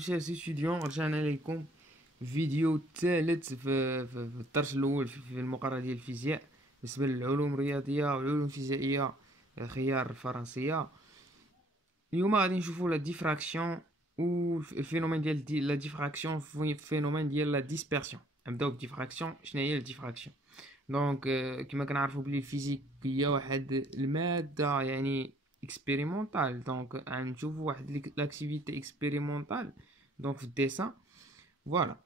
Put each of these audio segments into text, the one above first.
chers étudiants رجعنا لكم فيديو الثالث في الدرس الاول في المقرره ديال الفيزياء بالنسبه للعلوم الرياضيه والعلوم الفيزيائيه خيار الفرنسيه. اليوم غادي نشوفوا لا ديفراكسيون والفينومين ديال لا ديفراكسيون فينومين ديال لا ديسبيرسيون. نبداو بالديفراكسيون. شنو هي الديفراكسيون؟ دونك كما كنعرفوا بلي الفيزيك هي واحد الماده يعني اكسبيريمونطال. دونك غنشوفوا واحد لاكتيفيتي اكسبيريمونطال دونك في الديسان. فوالا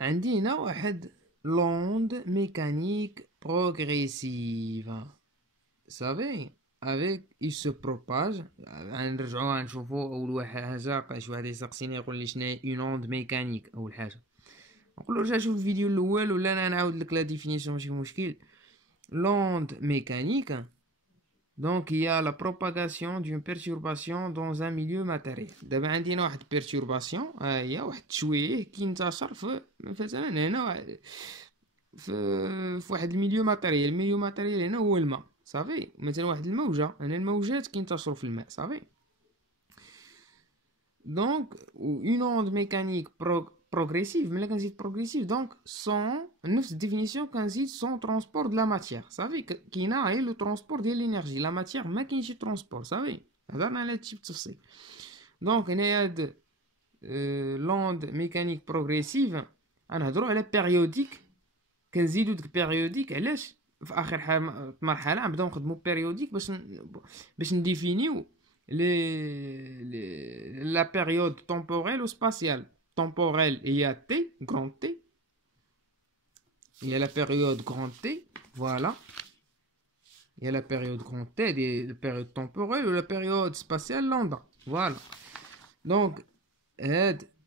عندي هنا واحد لوند ميكانيك بروغريسيف صافي avec il se propage. غنرجعوا نشوفوا اول حاجه شي واحد يسقسيني يقول لي شنو هي اون اوند ميكانيك. اول حاجه نقول له رجع شوف الفيديو الاول ولا انا نعاود لك لا ديفينيسيون ماشي مشكل. l'onde mécanique donc il y a la propagation d'une perturbation dans un milieu matériel. دابا عندنا واحد perturbation هي واحد التشويه كينتشر في مثلا هنا في واحد الميليو ماتيريال. الميليو ماتيريال هنا هو الماء صافي. مثلا واحد الموجه هنا الموجات كينتشروا في الماء صافي. دونك اون اوند ميكانيك progressive. ملي كنزيد progressive دونك سون نفس الديفينيسيون كنزيد سون ترونسبور د لا ماتيير صافي. كاينه غير لو ترونسبور ديال لينيرجي. لا ماتيير ما كاينش شي ترونسبور صافي. هضرنا على هادشي بالتفصيل. دونك هنايا هاد لوند ميكانيك بروغريسيف غنهضروا على بيريوديك. كنزيدو ديك بيريوديك علاش في اخر مرحله غنبداو نخدموا بيريوديك باش نديفينيو la période temporelle ou spatiale. Temporelle, il y a T, grand T. Il y a la période grand T, voilà. Il y a la période grand T, la période temporelle ou la période spatiale lambda. Voilà. Donc,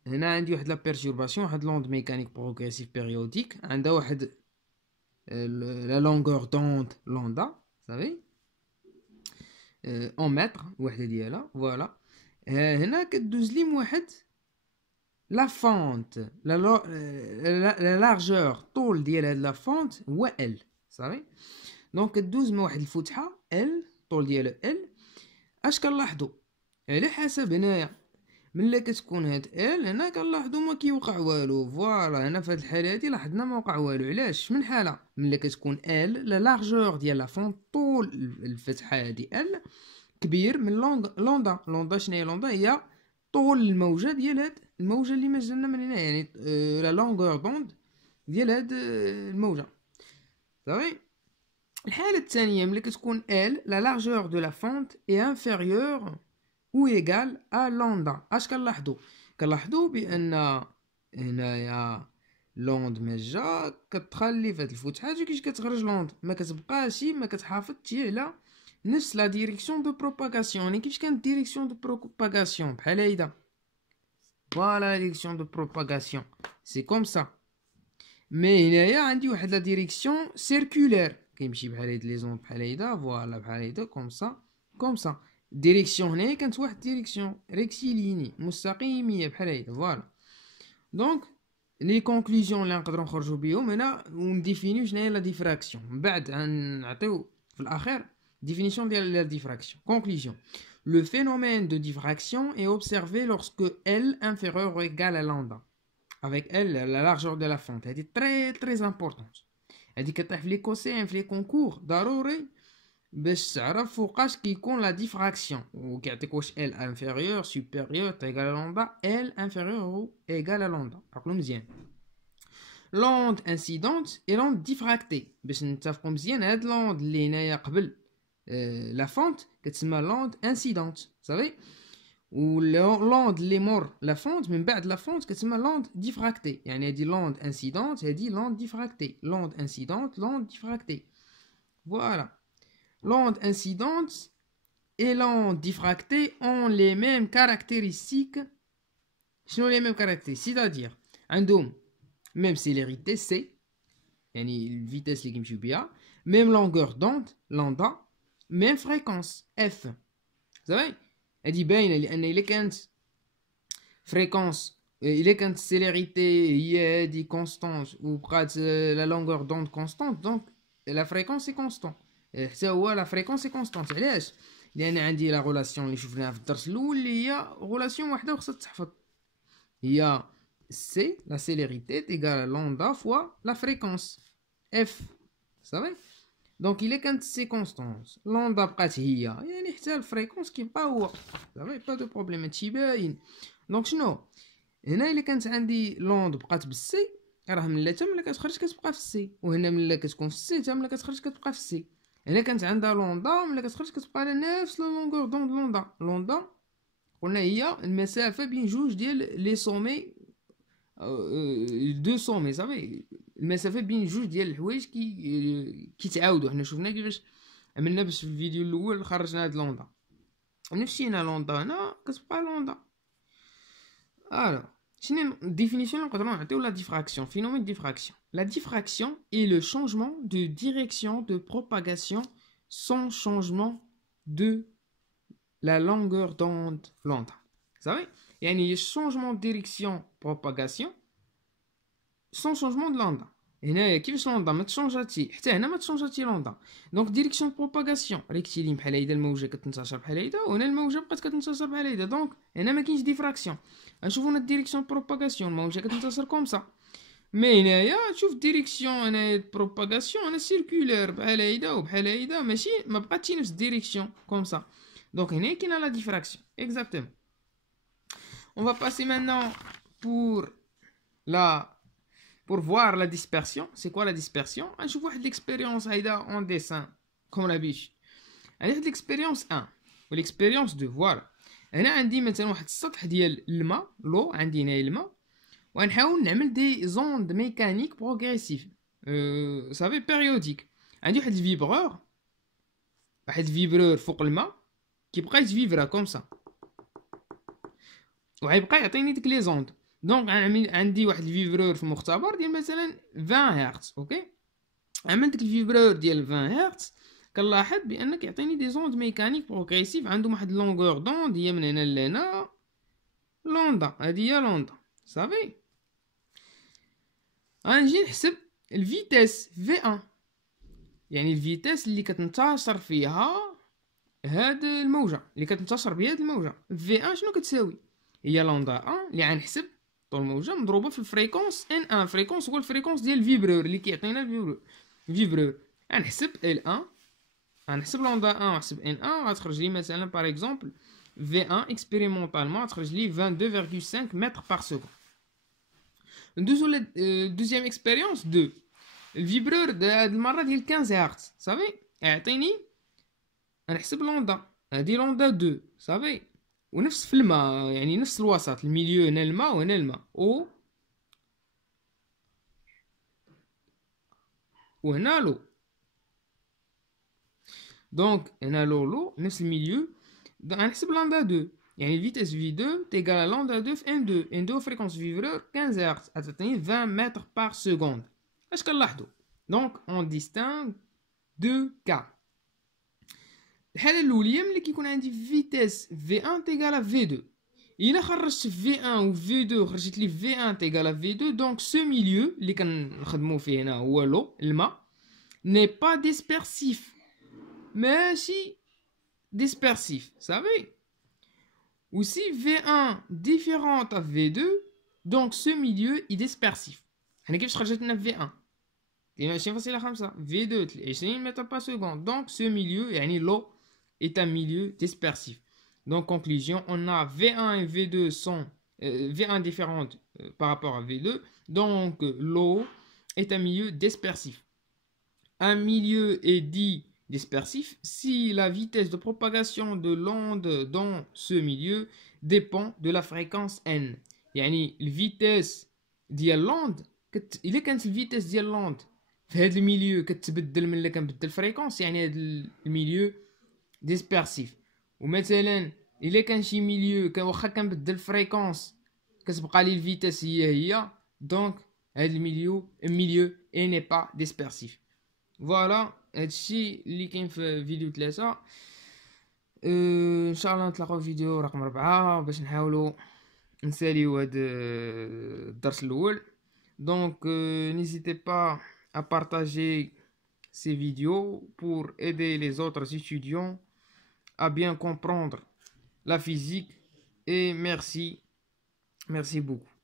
هنا عندي واحد لا perturbation, واحد l'onde mécanique progressive périodique. عندها واحد la longueur d'onde lambda, vous savez. en متر وحده ديالها فوالا. هنا كدوز لي واحد لا فونت لا لارجور طول ديال هاد لا فونت هو ال صافي. دونك كدوز من واحد الفتحه ال طول ديالها ال. اش كنلاحظوا على حسب هنايا ملي كتكون هاد ال هنا كنلاحظوا ما كيوقع والو. فوالا هنا في هاد الحاله هادي لاحظنا ما وقع والو. علاش؟ من حاله ملي كتكون ال لا لارجور ديال لا فونت طول الفتحه هادي ال كبير من لوندا. لوندا شنو هي؟ لوندا هي طول الموجه ديال هاد الموجه اللي مازلنا من هنا يعني لا لونغور دوند ديال هاد الموجه صافي. الحاله الثانيه ملي كتكون ال لا لارجور دو لا فونت اي انفيريور او ايغال ا لوندا. اش كنلاحظوا بان هنايا لوند مجا كتخلي في هاد الفتحه كيفاش كتخرج لوند ما كتبقاش ما كتحافظش على نفس لا ديريكسيون دو بروباغاسيون. يعني كيفاش كانت ديريكسيون دو بروباغاسيون بحال هيدا. فوالا لا ديريكسيون دو بروباغاسيون سي كوم سا. مي هنايا عندي واحد لا ديريكسيون سيركولير كيمشي بحال هاد لي زون بحال هيدا. فوالا بحال هيدا كوم سا كوم سا. ديريكسيون هنايا كانت واحد ديريكسيون ريكتيليني مستقيميه بحال هيدا. فوالا دونك لي كونكلوزيون اللي نقدروا نخرجوا بهم هنا ونديفينيو شنو هي لا ديفراكسيون. من بعد غنعطيو في الاخير définition de la diffraction. Conclusion. Le phénomène de diffraction est observé lorsque L inférieur ou égal à lambda. Avec L, la largeur de la fente. Elle est très très importante. Elle dit que les cossins, les concours, ضروري باش تعرف فوقاش كيكون la diffraction. وكيعطيك واش L inférieur, supérieur, égal à lambda, L inférieur ou égal à lambda. عقلوا مزيان. L'onde incidente et l'onde diffractée. باش نتفقوا مزيان هاد l'onde اللي هنايا قبل la fente كتسمى l'onde incidente صافي. و l'onde اللي مور la fente من بعد la fente كتسمى l'onde diffractée. يعني هادي l'onde incidente هادي l'onde diffractée. l'onde incidente l'onde diffractée. Voilà. L'onde incidente et l'onde diffractée ont les mêmes caractéristiques. شنو les mêmes caractéristiques؟ c'est-à-dire عندهم même célérité c يعني الفيتاس اللي كيمشيو بها. même longueur d'onde lambda. même fréquence f صافي. هادي باينه لان الا كانت فريكونس الا كانت السيليريتي هي هادي كونستانت وبقات لا لونغور دوند كونستانت دونك لا فريكونس سي كونستانت حتى هو لا فريكونس سي كونستانت. علاش؟ لان عندي لا غولاسيون اللي شفناها في الدرس الاول اللي هي غولاسيون واحده وخصها تحفظ، هي سي لا سيليريتي تيغال لوندا فوا لا فريكونس اف صافي. دونك الا كانت سي كونستونس لوندا بقات هي يعني حتى الفريكونس كيبقى هو صافي، با دو بروبليم هادشي باين. دونك شنو هنا الا كانت عندي لوند بقات بالسي راه ملي كتخرج كتبقى في السي، وهنا ملي كتكون في السي حتى ملي كتخرج كتبقى في السي. هنا كانت عندها لوندا ملي كتخرج كتبقى على نفس لا لونغور دون لوندا. لوندا قلنا هي المسافه بين جوج ديال لي سومي دو سومي صافي، المسافه بين جوج ديال الحوايج كيتعاودوا. حنا شفنا كيفاش عملنا باش في الفيديو الاول خرجنا هاد لوندا. نفسي هنا لوندا هنا كتبقى لوندا. الو شنو الديفينيسيون اللي نقدروا نعطيو لا ديفراكسيون؟ phénomène diffraction. La diffraction est le changement de direction de propagation sans changement de la longueur d'onde lambda. صافي يعني changement de direction propagation sans changement de lambda. هنا كيفاش لوندا ما تشونجاتي حتى هنا ما تشونجاتي لوندا. دونك ديريكسيون بروباغاسيون ريكتيلين بحال هيدا الموجه كتنتشر بحال هيدا، وهنا الموجه بقات كتنتشر بحال هيدا. دونك هنا ما كاينش ديفراكسيون. نشوفو هنا ديريكسيون بروباغاسيون الموجه كتنتشر كومسا، مي هنايا شوف ديريكسيون هنا بروباغاسيون انا سيركولير بحال هيدا وبحال هيدا، ماشي ما بقاتش نفس ديريكسيون كومسا. دونك هنا كاينه لا ديفراكسيون اكزاكتومون. اون فا باسي مانون pour voir la dispersion. C'est quoi la dispersion? Je vois l'expérience en dessin, comme la biche. L'expérience 1 ou l'expérience 2. Voilà. هنا عندي مثلا واحد السطح ديال الماء لو، عندي هنا الماء ونحاول نعمل دي زوند ميكانيك بروغريسيف صافي بيريوديك. عندي واحد الفيبرور فوق الماء كيبقى يتفيبرا كوم سا وغيبقى يعطيني ديك لي زوند. دونك عندي واحد الفيبرور في المختبر ديال مثلا 20 هرتز. اوكي عملت ديك الفيبرور ديال 20 هرتز كنلاحظ بان كيعطيني دي زوند ميكانيك بروغريسيف عندهم واحد لونغور دوند هي من هنا لهنا لوندا. هادي هي لوندا صافي. غنجي نحسب الفيتاس V1 يعني الفيتاس اللي كتنتشر فيها هاد الموجه اللي كتنتشر بها هاد الموجه. V1 شنو كتساوي؟ هي لوندا 1 اللي غنحسب طول الموجه مضروبه في الفريكونس N1. فريكونس هو الفريكونس ديال الفيبرور اللي كيعطينا الفيبرور. غنحسب L1 غنحسب لوندا 1 ونحسب N1 غتخرج لي مثلا باغ اكزومبل V1 اكسبيريمونطالمون غتخرج لي 22.5 متر بار سكوند. ندوزو دوزيام اكسبيريونس 2. الفيبرور هاد المره ديال 15 هرتز صافي يعطيني غنحسب لوندا هادي لوندا 2 صافي ونفس في الماء يعني نفس الوسط الميليو هنا الماء وهنا الماء وهنا لو. دونك هنا لو نفس الميليو. غنحسب لوندا 2 يعني فيتاس V2 تيغال لوندا 2 في N2 فريكونس فيبرور 15 هرتز غتعطيني 20 متر بار سكوند. اش كنلاحظوا؟ دونك اون ديستانغ دو كا. الحاله الاوليه ملي كيكون عندي فيتاس V1 تيغال V2. الا خرجت V1 و V2 خرجت لي V1 تيغال V2 دونك سو ميليو اللي كنخدمو فيه هنا هو لو الماء ني با ديسبيرسيف ماشي ديسبيرسيف صافي. و سي V1 ديفيرونت à V2 دونك سو ميليو اي ديسبيرسيف. حنا كيفاش خرجت لنا V1 22.5 V2 20 متر par seconde. Donc ce milieu يعني l'eau est un milieu dispersif. Donc conclusion, on a V1 et V2 sont V1 différentes par rapport à V2. Donc l'eau est un milieu dispersif. Un milieu est dit dispersif si la vitesse de propagation de l'onde dans ce milieu dépend de la fréquence n. يعني الفيتاس ديال l'onde إلا كانت الفيتاس ديال l'onde في هذا الميليو كتبدل ملي كنبدل فريكونس يعني هذا الميليو ديسبيرسيف. ومثلا الا كان شي ميليو واخا كنبدل فريكونس كتبقى لي الفيتاس هي دونك هذا الميليو اي ني با ديسبيرسيف. فوالا هادشي اللي كاين في فيديو 3. ان شاء الله نتلاقاو في فيديو رقم 4 باش نحاولوا نساليو هذا الدرس الاول. Donc n'hésitez pas à partager ces vidéos pour aider les autres étudiants à bien comprendre la physique et merci beaucoup.